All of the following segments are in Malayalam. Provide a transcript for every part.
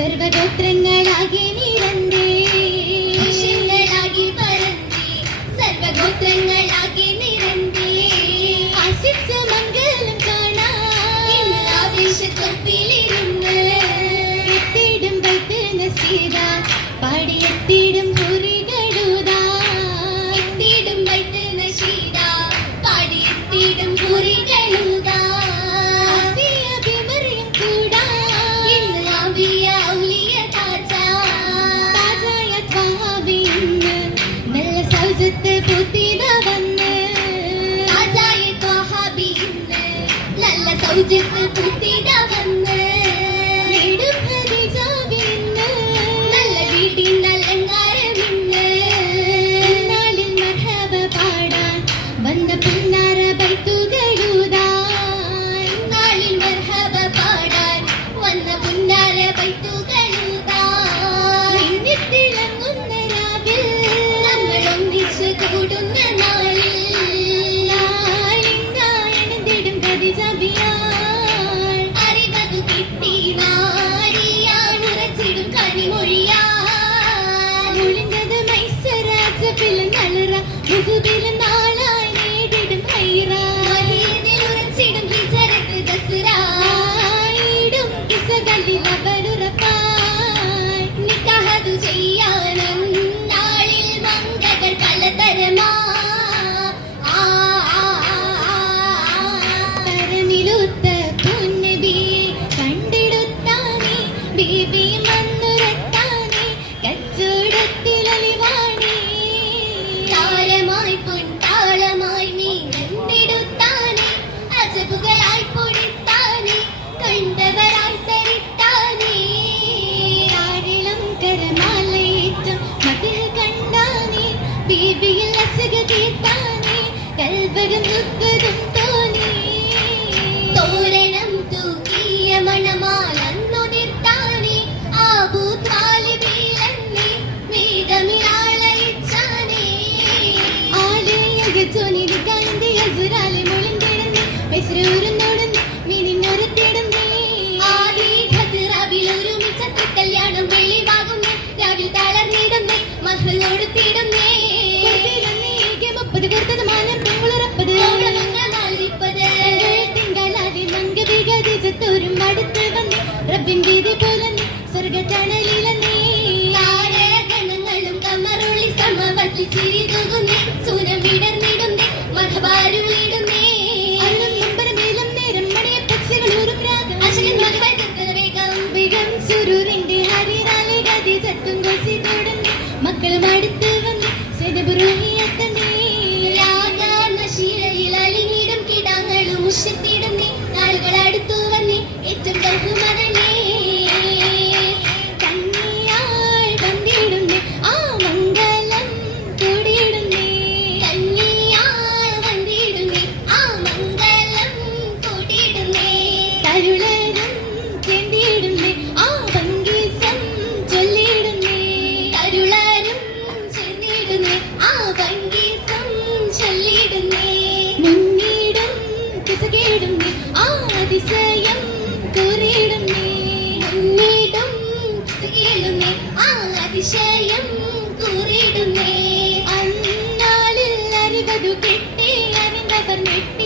സർവഗോത്രങ്ങളാകെ നിരന്തേ സർവഗോത്രങ്ങളാ മൃഗതണലിലെ താരാഗണങ്ങളും കമറുള്ളി നേരം ഗതി മക്കളും അടുത്ത് വന്ന് അതിശയം കുറിടുന്നേ എന്നിടും സേലുമേ ആ അതിശയം കുറിടുന്നേ അന്നാളിൽ അറിവതു കെട്ടി അറിഞ്ഞവർ നെട്ടി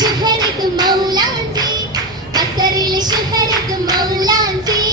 ശുഹരത്ത് മൗലാൻസി. ബസറിലെ ശുഹരത്ത് മൗലാൻസി.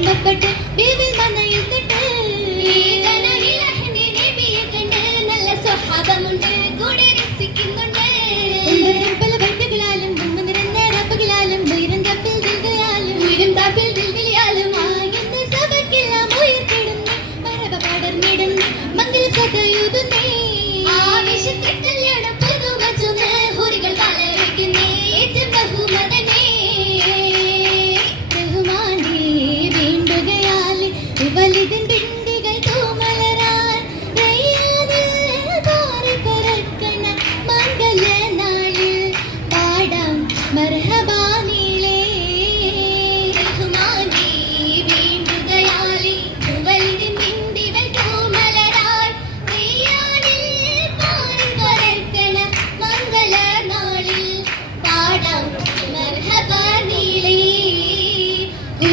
ഉണ്ടപ്പെട്ട് വേവിൽ നനയിൽ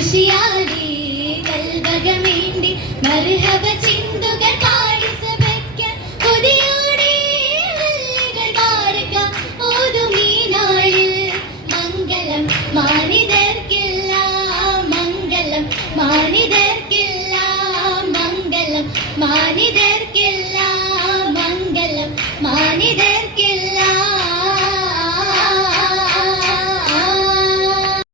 夕阳。